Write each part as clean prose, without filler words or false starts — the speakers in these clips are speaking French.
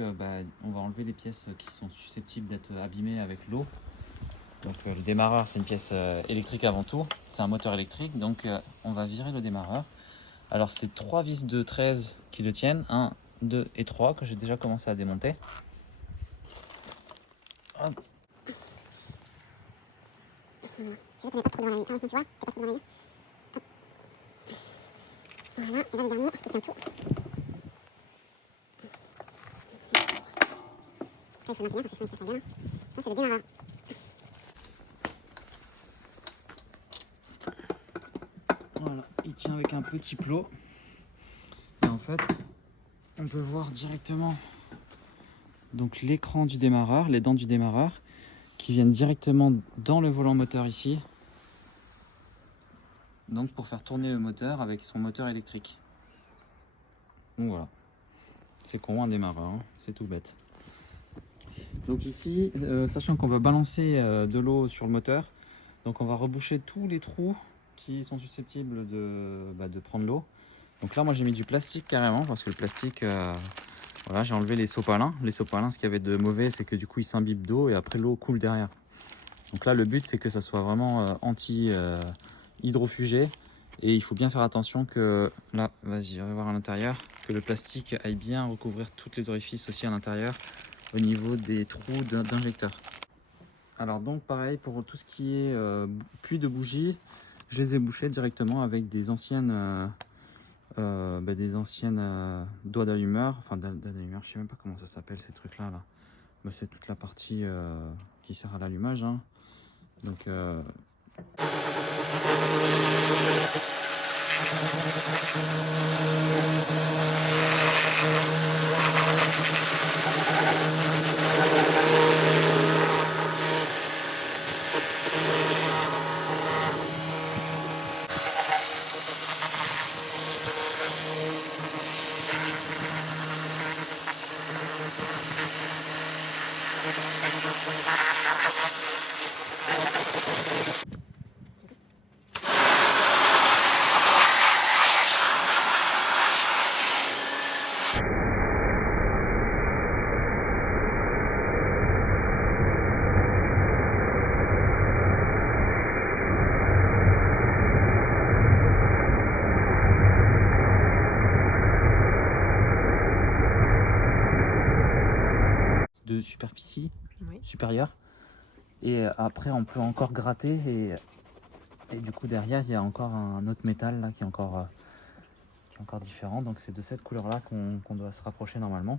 on va enlever les pièces qui sont susceptibles d'être abîmées avec l'eau. Donc le démarreur, c'est une pièce électrique avant tout, c'est un moteur électrique, donc on va virer le démarreur. Alors c'est 3 vis de 13 qui le tiennent, 1, 2 et 3 que j'ai déjà commencé à démonter. Hop. Si tu veux, tu mets pas trop dans la lune, tu vois, t'es pas trop dans la lune. Hop. Voilà, et là le dernier qui tient tout. Après il faut le maintenir parce que sinon il se casse la gueule. Ça c'est le démarreur. Voilà, il tient avec un petit plot. Et en fait, on peut voir directement donc l'écran du démarreur, les dents du démarreur, qui viennent directement dans le volant moteur ici. Donc pour faire tourner le moteur avec son moteur électrique. Donc voilà. C'est con un démarreur, hein, c'est tout bête. Donc ici, sachant qu'on va balancer de l'eau sur le moteur, donc on va reboucher tous les trous qui sont susceptibles de prendre l'eau. Donc là moi j'ai mis du plastique carrément parce que le plastique, voilà, j'ai enlevé les sopalins. Les sopalins, ce qu'il y avait de mauvais, c'est que du coup ils s'imbibent d'eau et après l'eau coule derrière. Donc là le but c'est que ça soit vraiment anti-hydrofugé. Et il faut bien faire attention que, là, vas-y, on va voir à l'intérieur, que le plastique aille bien recouvrir tous les orifices aussi à l'intérieur au niveau des trous d'injecteurs. Alors donc pareil pour tout ce qui est puits de bougies, je les ai bouchés directement avec des anciennes doigts d'allumeur, enfin d'allumeur, je sais même pas comment ça s'appelle ces trucs là. Bah, c'est toute la partie qui sert à l'allumage, hein. Donc de superficie supérieure. Et après on peut encore gratter et du coup derrière il y a encore un autre métal là qui est encore différent. Donc c'est de cette couleur là qu'on doit se rapprocher normalement.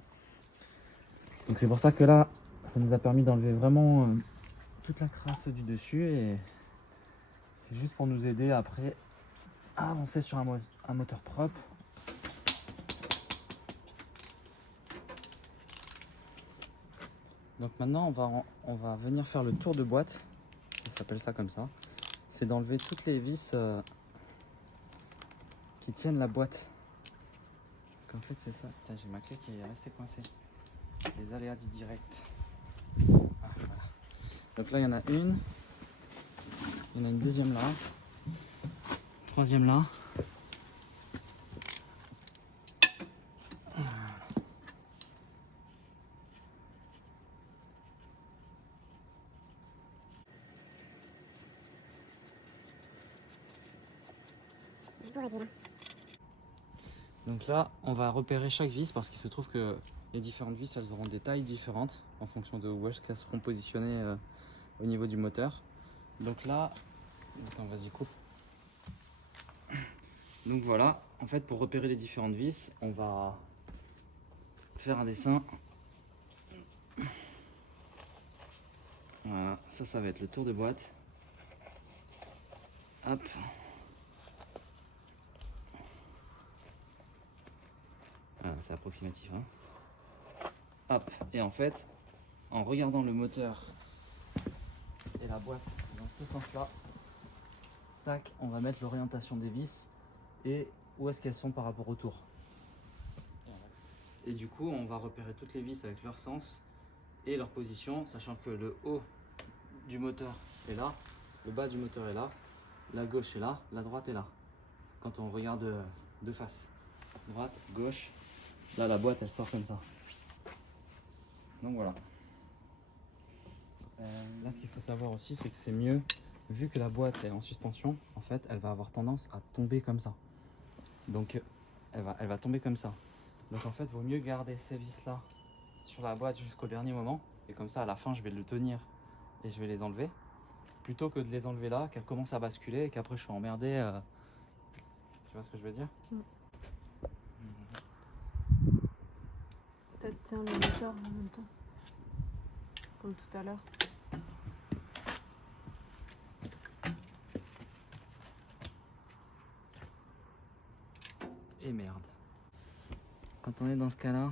Donc c'est pour ça que là ça nous a permis d'enlever vraiment toute la crasse du dessus et c'est juste pour nous aider après à avancer sur un moteur propre. Donc maintenant on va venir faire le tour de boîte, ça s'appelle ça comme ça. C'est d'enlever toutes les vis qui tiennent la boîte. Donc en fait c'est ça. Putain, j'ai ma clé qui est restée coincée. Les aléas du direct. Ah, voilà. Donc là il y en a une. Il y en a une deuxième là. Troisième là. Donc là, on va repérer chaque vis parce qu'il se trouve que les différentes vis, elles auront des tailles différentes en fonction de où est-ce qu'elles seront positionnées au niveau du moteur. Donc là, attends, vas-y, coupe. Donc voilà, en fait, pour repérer les différentes vis, on va faire un dessin. Voilà, ça va être le tour de boîte. Hop. Voilà, c'est approximatif, hein. Hop. Et en fait, en regardant le moteur et la boîte dans ce sens-là, tac, on va mettre l'orientation des vis et où est-ce qu'elles sont par rapport au tour. Et du coup, on va repérer toutes les vis avec leur sens et leur position, sachant que le haut du moteur est là, le bas du moteur est là, la gauche est là, la droite est là. Quand on regarde de face, droite, gauche, là la boîte elle sort comme ça. Donc voilà. Là, ce qu'il faut savoir aussi, c'est que c'est mieux, vu que la boîte est en suspension, en fait, elle va avoir tendance à tomber comme ça. Donc, elle va tomber comme ça. Donc, en fait, il vaut mieux garder ces vis-là sur la boîte jusqu'au dernier moment. Et comme ça, à la fin, je vais le tenir et je vais les enlever. Plutôt que de les enlever là, qu'elles commencent à basculer et qu'après, je suis emmerdé. Tu vois ce que je veux dire? Peut-être tiens le moteur en même temps. Comme tout à l'heure. Et merde. Quand on est dans ce cas-là,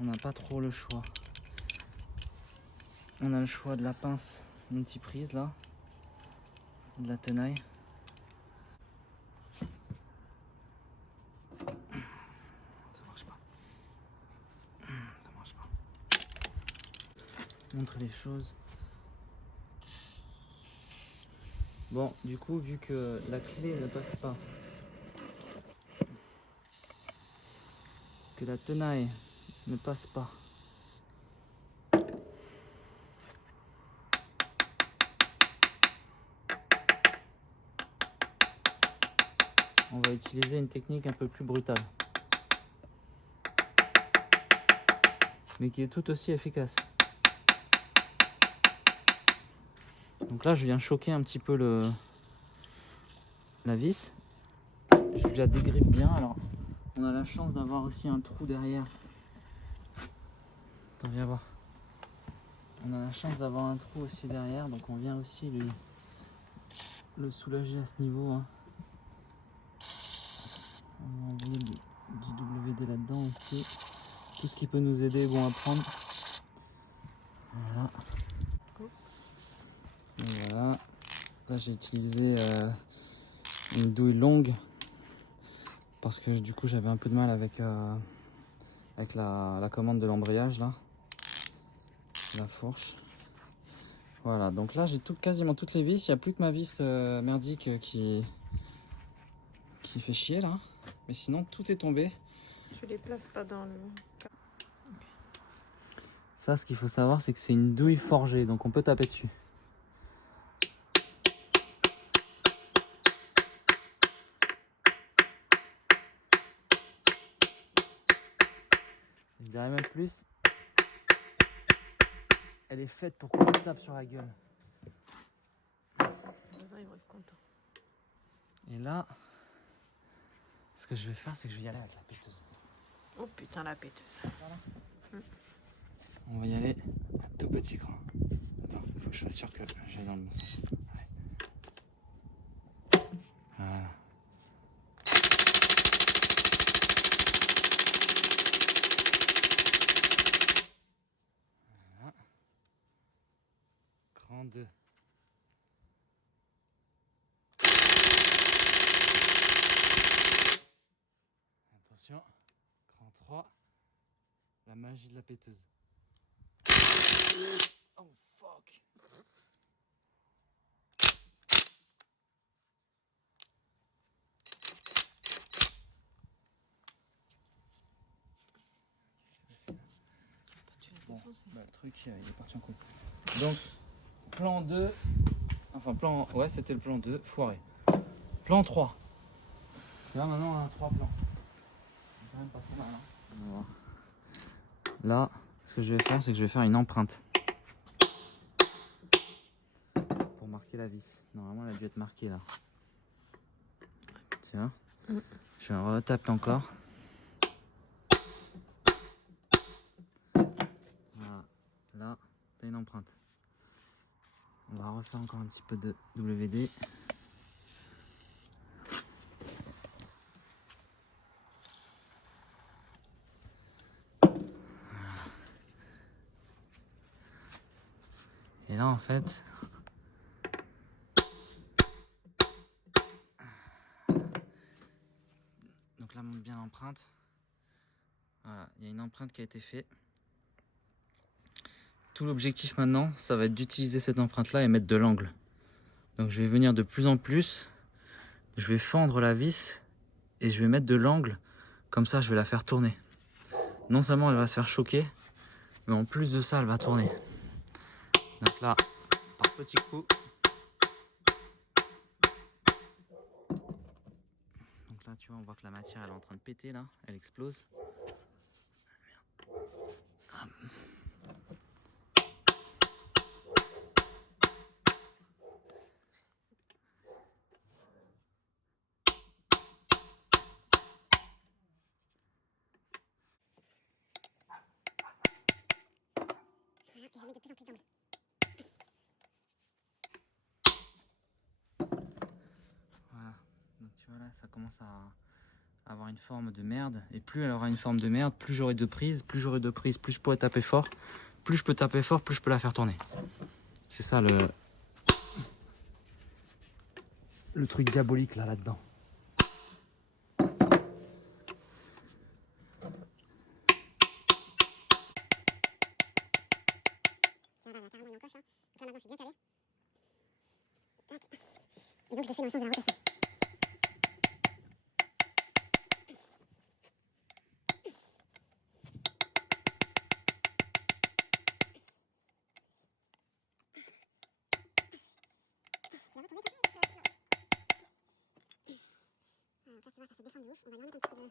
on n'a pas trop le choix. On a le choix de la pince multiprise là, de la tenaille. Ça marche pas. Ça marche pas. Montre les choses. Bon, du coup, vu que la clé ne passe pas, que la tenaille ne passe pas, on va utiliser une technique un peu plus brutale, mais qui est tout aussi efficace. Donc là, je viens choquer un petit peu la vis. Je la dégrippe bien. Alors, on a la chance d'avoir aussi un trou derrière. Attends, viens voir. On a la chance d'avoir un trou aussi derrière, donc on vient aussi le soulager à ce niveau. Hein. On va envoyer du WD là-dedans aussi. Tout ce qui peut nous aider est bon à prendre. Voilà. Et voilà. Là, j'ai utilisé une douille longue parce que du coup, j'avais un peu de mal avec la commande de l'embrayage là. La fourche. Voilà, donc là j'ai quasiment toutes les vis. Il n'y a plus que ma vis merdique qui fait chier là. Mais sinon tout est tombé. Tu les places pas dans le... Ça, ce qu'il faut savoir, c'est que c'est une douille forgée, donc on peut taper dessus. Je dirais même plus. Elle est faite pour qu'on tape sur la gueule. Les voisins, ils vont être contents. Et là, ce que je vais faire, c'est que je vais y aller avec la péteuse. Oh putain, la péteuse. On va y aller à tout petit cran. Attends, il faut que je sois sûr que j'aille dans le bon sens. Allez. Voilà. Voilà. Cran 2. Attention, cran 3. La magie de la péteuse. Oh fuck. Tu l'as Bon, défoncé. bah, le truc il est parti en couille. Donc plan 2, enfin plan, ouais c'était le plan 2, foiré. Plan 3. Parce que là maintenant on a 3 plans. C'est quand même pas trop mal. Hein. On va voir. Là, ce que je vais faire, c'est que je vais faire une empreinte. Pour marquer la vis. Normalement elle a dû être marquée là. Tiens. Je vais retaper encore. Voilà. Là, t'as une empreinte. On va refaire encore un petit peu de WD. Et là, en fait, donc là, montre bien l'empreinte. Voilà, il y a une empreinte qui a été faite. Tout l'objectif maintenant, ça va être d'utiliser cette empreinte-là et mettre de l'angle. Donc je vais venir de plus en plus, je vais fendre la vis et je vais mettre de l'angle. Comme ça, je vais la faire tourner. non seulement elle va se faire choquer, mais en plus de ça, elle va tourner. Donc là, par petits coups. Donc là, tu vois, on voit que la matière, elle est en train de péter, là. Elle explose. Voilà, et je mets de plus en plus d'angles. Voilà. Donc tu vois là, ça commence à avoir une forme de merde. Et plus elle aura une forme de merde, plus j'aurai de prise. Plus j'aurai de prise, plus je pourrai taper fort. Plus je peux taper fort, plus je peux la faire tourner. C'est ça le truc diabolique là-dedans. Tiens, là, carrément, il y a un coche là. Donc là, maintenant, je suis bien calé. Tac. Et donc, je le fais dans le sens de la rotation. Tu vas retourner comme ça? Donc là, tu vois, ça se déforme de ouf. On va lui remettre un petit peu de...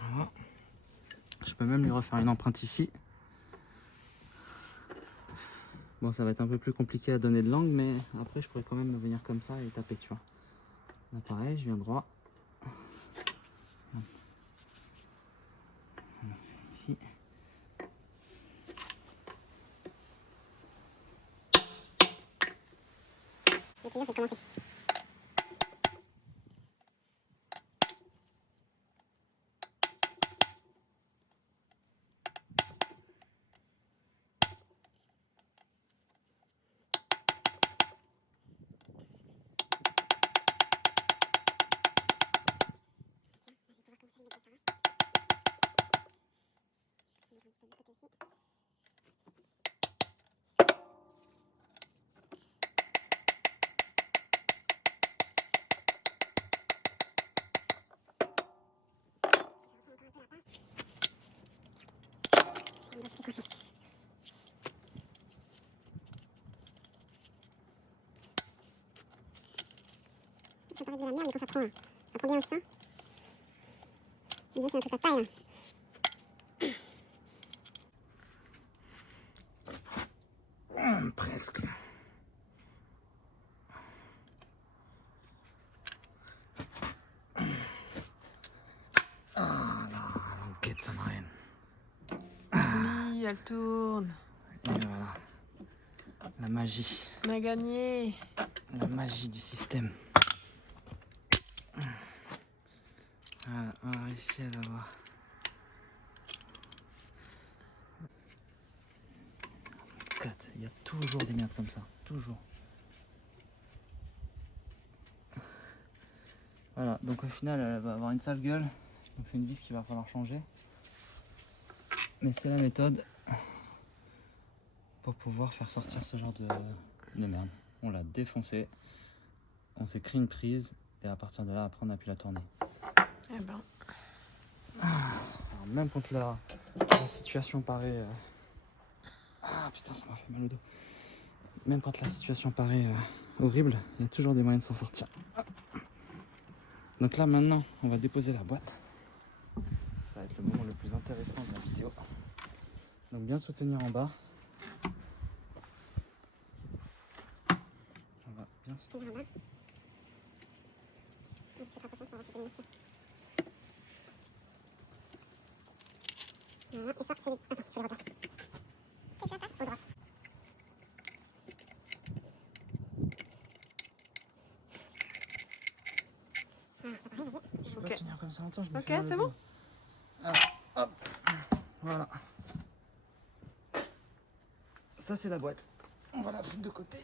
Voilà. Je peux même lui refaire une empreinte ici. Bon, ça va être un peu plus compliqué à donner de l'angle, mais après, je pourrais quand même venir comme ça et taper, tu vois. Là, pareil, je viens droit. Ici. Le plaisir, c'est de commencer. Ça paraît de la merde, mais quand ça prend bien aussi ça. Et là, c'est un truc à taille, là. Presque. Ah là, l'enquête sous-marine. Oui, elle tourne. Et voilà. La magie. On a gagné. La magie du système. Voilà, on a réussi à l'avoir. Il y a toujours des merdes comme ça. Toujours. Voilà, donc au final, elle va avoir une sale gueule. Donc c'est une vis qu'il va falloir changer. Mais c'est la méthode pour pouvoir faire sortir ce genre de merde. On l'a défoncé. On s'est créé une prise. Et à partir de là, après, on a pu la tourner. Eh ben, Alors, même quand la situation paraît... Ah putain, ça m'a fait mal au dos. Même quand la situation paraît horrible, il y a toujours des moyens de s'en sortir. Donc là, maintenant, on va déposer la boîte. Ça va être le moment le plus intéressant de la vidéo. Donc bien soutenir en bas. On va bien soutenir. Tenir en bas. Si tu veux te rapprocher, tu peux avoir cette domination. Voilà, et ça, c'est les... Attends, je vais les replacer. C'est que je la place au droit. Voilà, ça paraît, vas-y. Je peux Ok. pas tenir comme ça longtemps, je me Ok, fais mal au c'est dos. bon. Alors, hop. Voilà. Ça, c'est la boîte. On va la foutre de côté.